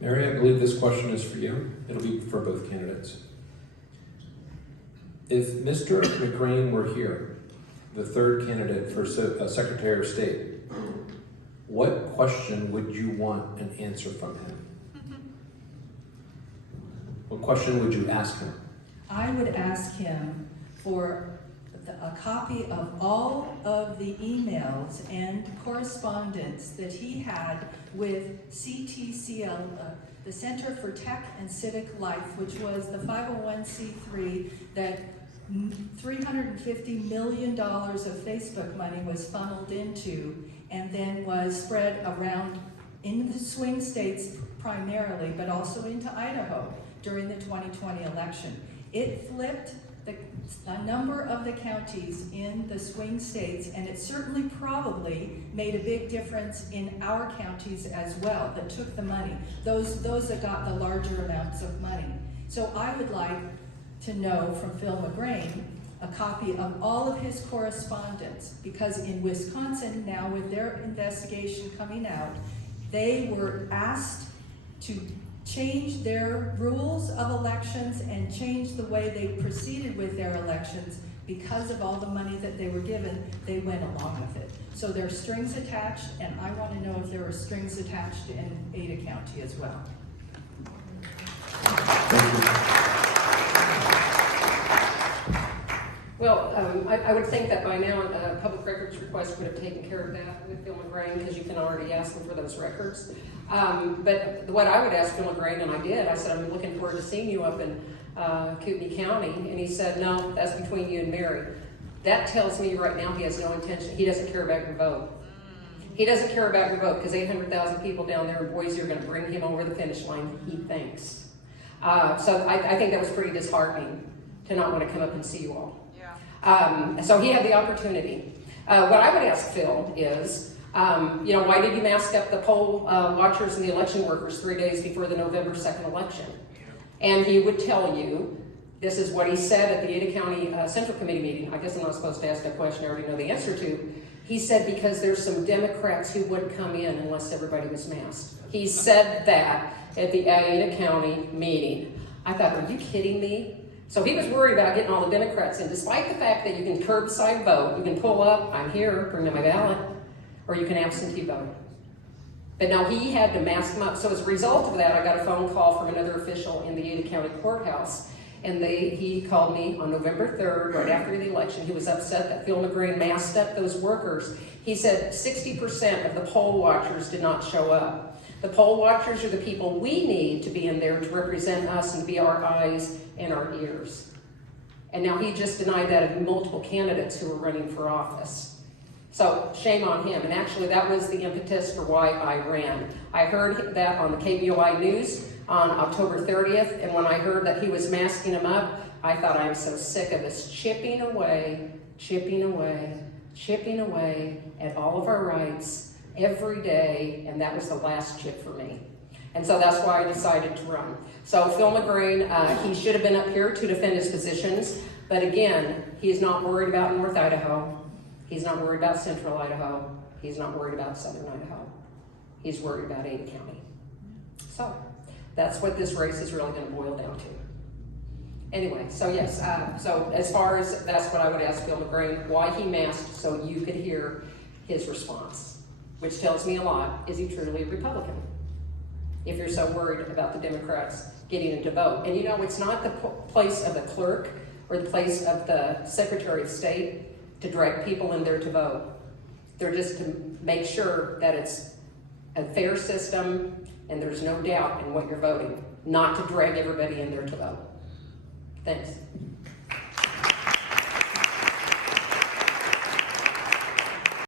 Mary, I believe this question is for you. It'll be for both candidates. If Mr. McGrane were here, the third candidate for Secretary of State, what question would you want an answer from him? What question would you ask him? I would ask him for a copy of all of the emails and correspondence that he had with CTCL, the Center for Tech and Civic Life, which was the 501c3 that $350 million of Facebook money was funneled into and then was spread around in the swing states primarily, but also into Idaho during the 2020 election. It flipped a number of the counties in the swing states, and it certainly probably made a big difference in our counties as well that took the money, those that got the larger amounts of money. So I would like to know from Phil McGrane a copy of all of his correspondence, because in Wisconsin now, with their investigation coming out, they were asked to change their rules of elections and change the way they proceeded with their elections because of all the money that they were given. They went along with it. So there are strings attached, and I want to know if there are strings attached in Ada County as well. Well, I would think that by now a public records request would have taken care of that with Phil McGrane, because you can already ask him for those records. But what I would ask Phil McGrane, and I did, I said, I'm looking forward to seeing you up in Kootenai County. And he said, no, that's between you and Mary. That tells me right now he has no intention, he doesn't care about your vote. He doesn't care about your vote because 800,000 people down there in Boise are going to bring him over the finish line, he thinks. So I think that was pretty disheartening to not want to come up and see you all. So he had the opportunity. What I would ask Phil is, why did you mask up the poll watchers and the election workers 3 days before the November 2nd election? And he would tell you, this is what he said at the Ada County Central Committee meeting. I guess I'm not supposed to ask that question, I already know the answer to. He said because there's some Democrats who wouldn't come in unless everybody was masked. He said that at the Ada County meeting. I thought, are you kidding me? So he was worried about getting all the Democrats in, despite the fact that you can curbside vote, you can pull up, I'm here, bring me my ballot, or you can absentee vote. But no, he had to mask them up. So as a result of that, I got a phone call from another official in the Ada County courthouse, and he called me on November 3rd, right after the election. He was upset that Phil McGrane masked up those workers. He said 60% of the poll watchers did not show up. The poll watchers are the people we need to be in there to represent us and be our eyes and our ears. And now he just denied that of multiple candidates who were running for office. So shame on him. And actually that was the impetus for why I ran. I heard that on the KBOI News on October 30th, and when I heard that he was masking them up, I thought, I'm so sick of this chipping away at all of our rights every day, and that was the last chip for me. And so that's why I decided to run. So Phil McGrane, he should have been up here to defend his positions, but again, he's not worried about North Idaho. He's not worried about Central Idaho. He's not worried about Southern Idaho. He's worried about Ada County. So that's what this race is really going to boil down to. Anyway, so yes, so as far as that's what I would ask Phil McGrane, why he masked so you could hear his response, which tells me a lot. Is he truly a Republican? If you're so worried about the Democrats getting into vote. And it's not the place of the clerk or the place of the Secretary of State to drag people in there to vote. They're just to make sure that it's a fair system and there's no doubt in what you're voting, not to drag everybody in there to vote. Thanks.